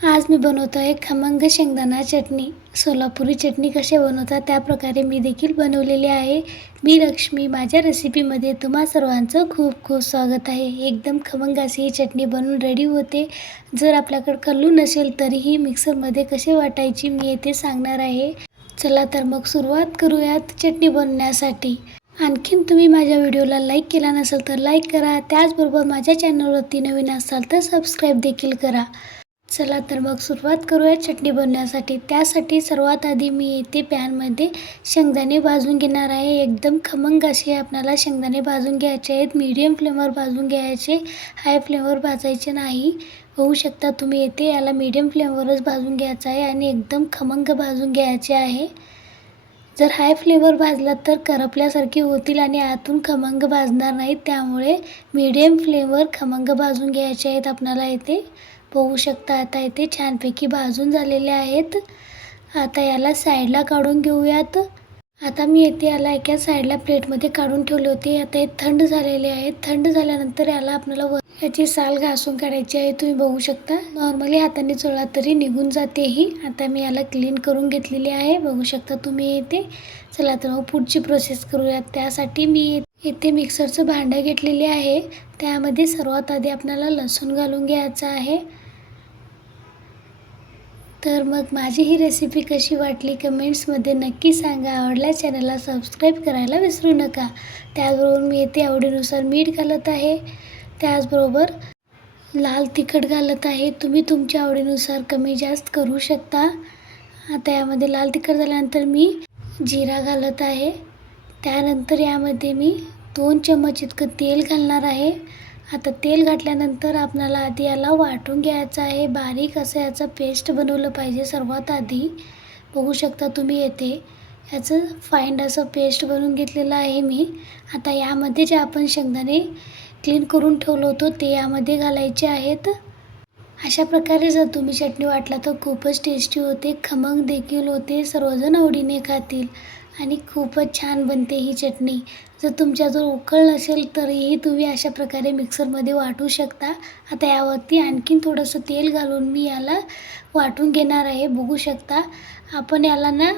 आज मी बनवतो आहे खमंग शेंगदाणा चटणी. सोलापुरी चटणी कसे बनवतात त्या प्रकारे मी देखील बनवलेली आहे. मी लक्ष्मी माझ्या रेसिपीमध्ये तुम्हा सर्वांचं खूप खूप स्वागत आहे. एकदम खमंग अशी ही चटणी बनवून रेडी होते. जर आपल्याकडं कल्लू नसेल तरीही मिक्सरमध्ये कसे वाटायची मी येथे सांगणार आहे. चला तर मग सुरुवात करूयात चटणी बनवण्यासाठी. आणखीन तुम्ही माझ्या व्हिडिओला लाईक केला नसेल तर लाईक करा. त्याचबरोबर माझ्या चॅनलवरती नवीन असाल तर सबस्क्राईब देखील करा. चला तर मग सुरुवात करूया चटणी बनवण्यासाठी. त्यासाठी सर्वात आधी मी येथे पॅनमध्ये. शेंगदाणे भाजून घेणार आहे. एकदम खमंग असे आपल्याला शेंगदाणे भाजून घ्यायचे आहेत. मीडियम फ्लेमवर भाजून घ्यायचे. हाय फ्लेमवर भाजायचे नाही. होऊ शकता तुम्ही येथे याला मीडियम फ्लेमवरच भाजून घ्यायचं आहे आणि एकदम खमंग भाजून घ्यायचे आहे. जर हाय फ्लेवर भाजला तर करपल्यासारखे होतील आणि आतून खमंग भाजणार नाहीत त्यामुळे मीडियम फ्लेवर खमंग भाजून घ्यायचे आहेत आपणाला येथे. बघू शकता आता इथे छानपैकी भाजून झालेले आहेत. आता याला साईडला काढून घेऊयात. आता मी येथे याला एका साईडला प्लेटमध्ये काढून ठेवले होते. आता हे थंड झालेले आहेत. थंड झाल्यानंतर याला आपल्याला व याची साल घासून काढायची आहे. तुम्ही बघू शकता. नॉर्मली हाताने चोळा तरी निघून जाते ही. आता मी याला क्लीन करून घेतलेली आहे. बघू शकता तुम्ही येते चला तर मग पुढची प्रोसेस करूयात. त्यासाठी मी इथे मिक्सरचं भांडं घेतलेले आहे. त्यामध्ये सर्वात आधी आपल्याला लसूण घालून घ्यायचं आहे. तर मग माझी ही रेसिपी कशी वाटली कमेंट्समध्ये नक्की सांगा. आवडल्या चॅनलला सबस्क्राईब करायला विसरू नका. त्याचबरोबर मी येथे आवडीनुसार मीठ घालत आहे. त्याचबरोबर लाल तिखट घालत आहे. तुम्ही तुमच्या आवडीनुसार कमी जास्त करू शकता. आता यामध्ये लाल तिखट झाल्यानंतर मी जिरा घालत आहे. त्यानंतर यामध्ये मी दोन चम्मच इतकं तेल घालणार आहे. आता तेल घातल्यानंतर आपणाला आधी याला वाटून घ्यायचं आहे. बारीक असं याचं पेस्ट बनवलं पाहिजे सर्वात आधी. बघू शकता तुम्ही येते याचं फाईंड असं पेस्ट बनवून घेतलेलं आहे मी. आता यामध्ये जे आपण शेंगदाणे क्लीन करून ठेवलं होतं ते यामध्ये घालायचे आहेत. अशा प्रकारे जर तुम्ही चटणी वाटला तर खूपच टेस्टी होते. खमंग देखील होते. सर्वजण आवडीने खातील. आणि खूपच छान बनते ही चटणी. जर तुमच्याजवळ उकळ नसेल तरीही तुम्ही अशा प्रकारे मिक्सरमध्ये वाटू शकता. आता यावरती आणखीन थोडंसं तेल घालून मी याला वाटून घेणार आहे. बघू शकता. आपण याला ना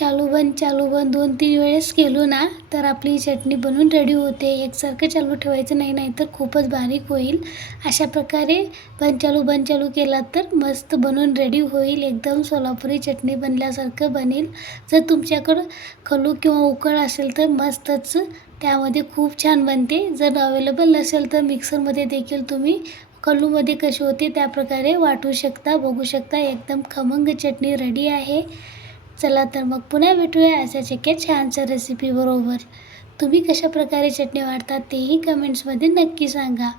चालू बंद चालू बंद दोन तीन वेळेस केलो ना तर आपली चटणी बनवून रेडी होते. एकसारखं चालू ठेवायचं नाही नाही तर खूपच बारीक होईल. अशा प्रकारे बंद चालू बंद चालू केला तर मस्त बनवून रेडी होईल. एकदम सोलापुरी चटणी बनल्यासारखं बनेल. जर तुमच्याकडं खलू किंवा उकळ असेल तर मस्तच. त्यामध्ये खूप छान बनते. जर अवेलेबल नसेल तर मिक्सरमध्ये देखील तुम्ही कल्लूमध्ये कशी होते त्या प्रकारे वाटू शकता बघू शकता. एकदम खमंग चटणी रेडी आहे. चला तर मग पुन्हा भेटूया अशाच एका छानशा रेसिपीबरोबर तुम्ही कशा प्रकारे चटणी वाढतात तेही कमेंट्समध्ये नक्की सांगा.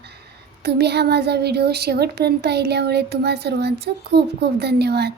तुम्ही हा माझा व्हिडिओ शेवटपर्यंत पाहिल्यामुळे तुम्हा सर्वांचं खूप खूप धन्यवाद.